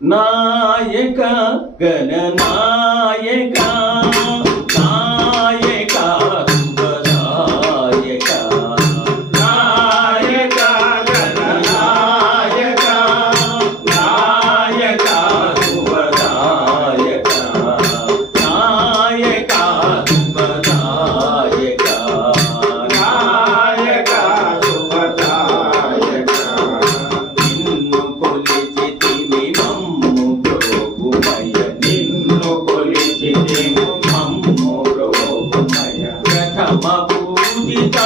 నాయక గణనాయక నాయక శుభదాయక నాయక గణనాయక నాయక శుభదాయక నాయక శుభదాయక నాయక శుభదాయక నిన్ను కొలిచితిమి మమ్ము ప్రోగుమయ నిన్ను కొలిచితిమి మమ్ము ప్రోగుమయ ప్రథమ పూజిత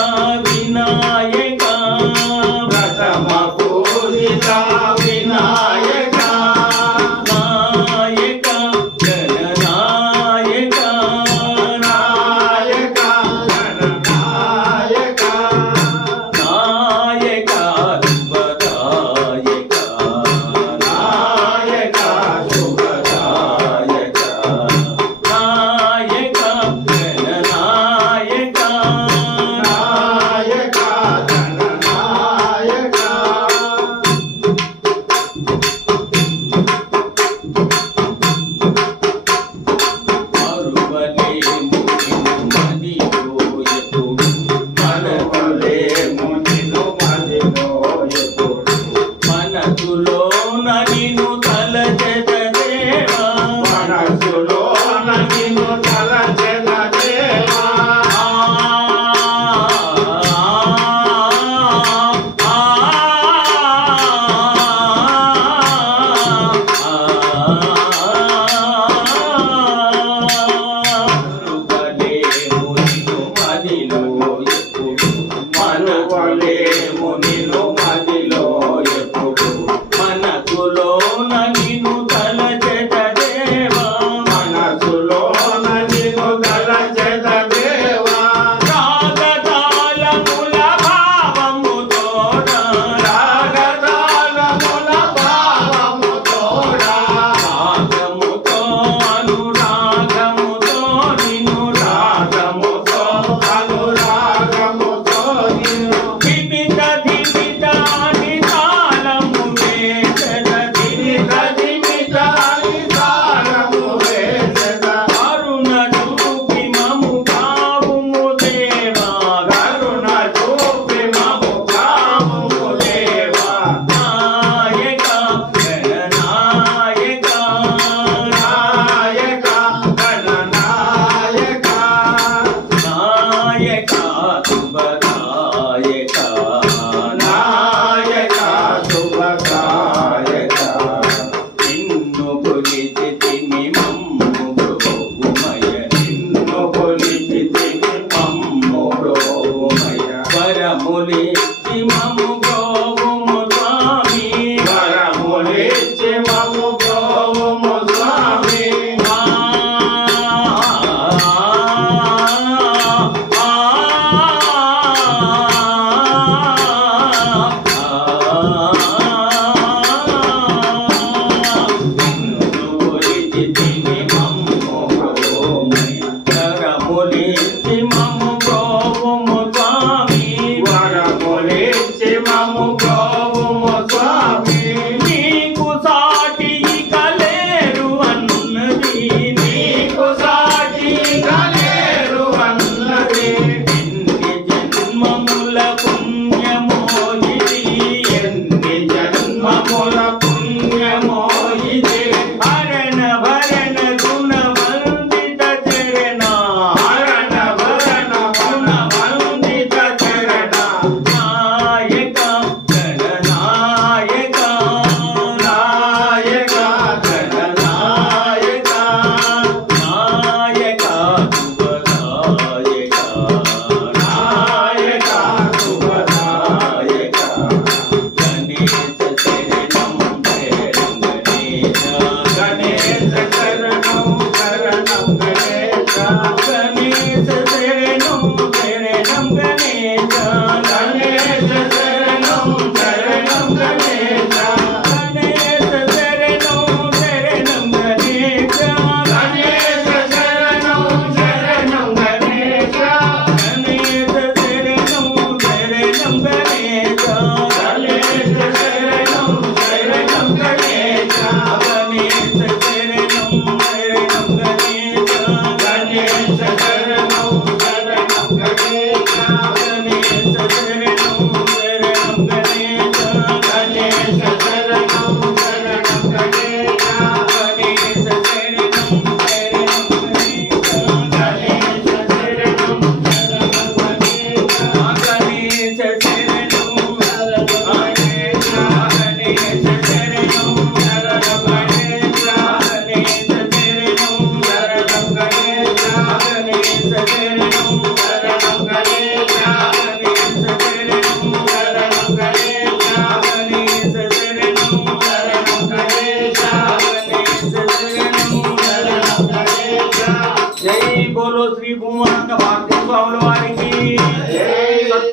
వినాయక ప్రథమ పూజిత వినాయక నాయక గణనాయక నాయక గణనాయక నాయక శుభదాయక నాయక శుభదాయక నాయక గణనాయక నాయక గణనాయక మరువలేము నిన్ను మదిలో ఎప్పుడు మరువలేము నిన్ను మదిలో ఎప్పుడు మనసులోన నిన్ను తలచెదదేవా మనసులోన నిన్ను తలచెదదేవా మరువలేము నిన్ను మదిలో ఎప్పుడు మరువలేము నిన్ను మదిలో ఎప్పుడు మనసులోన నిన్ను తలచెదదేవా మనసులోన నిన్ను తలచెదదేవా రాగతాళముల భావముతోడ రాగతాళముల భావముతోడ రాగముతో అనురాగముతో నిన్ను రాగముతో అనురాగముతో నిన్ను వివిధ వివిధ నితాళము వేసెద వివిధ వివిధ నితాళము వేసెద కరుణ చూపి మము కావుము దేవా కరుణ చూపి మము కావుము దేవా నాయక గణనాయక నాయక గణనాయక నాయక శుభదాయక నాయక శుభదాయక నిన్ను కొలిచి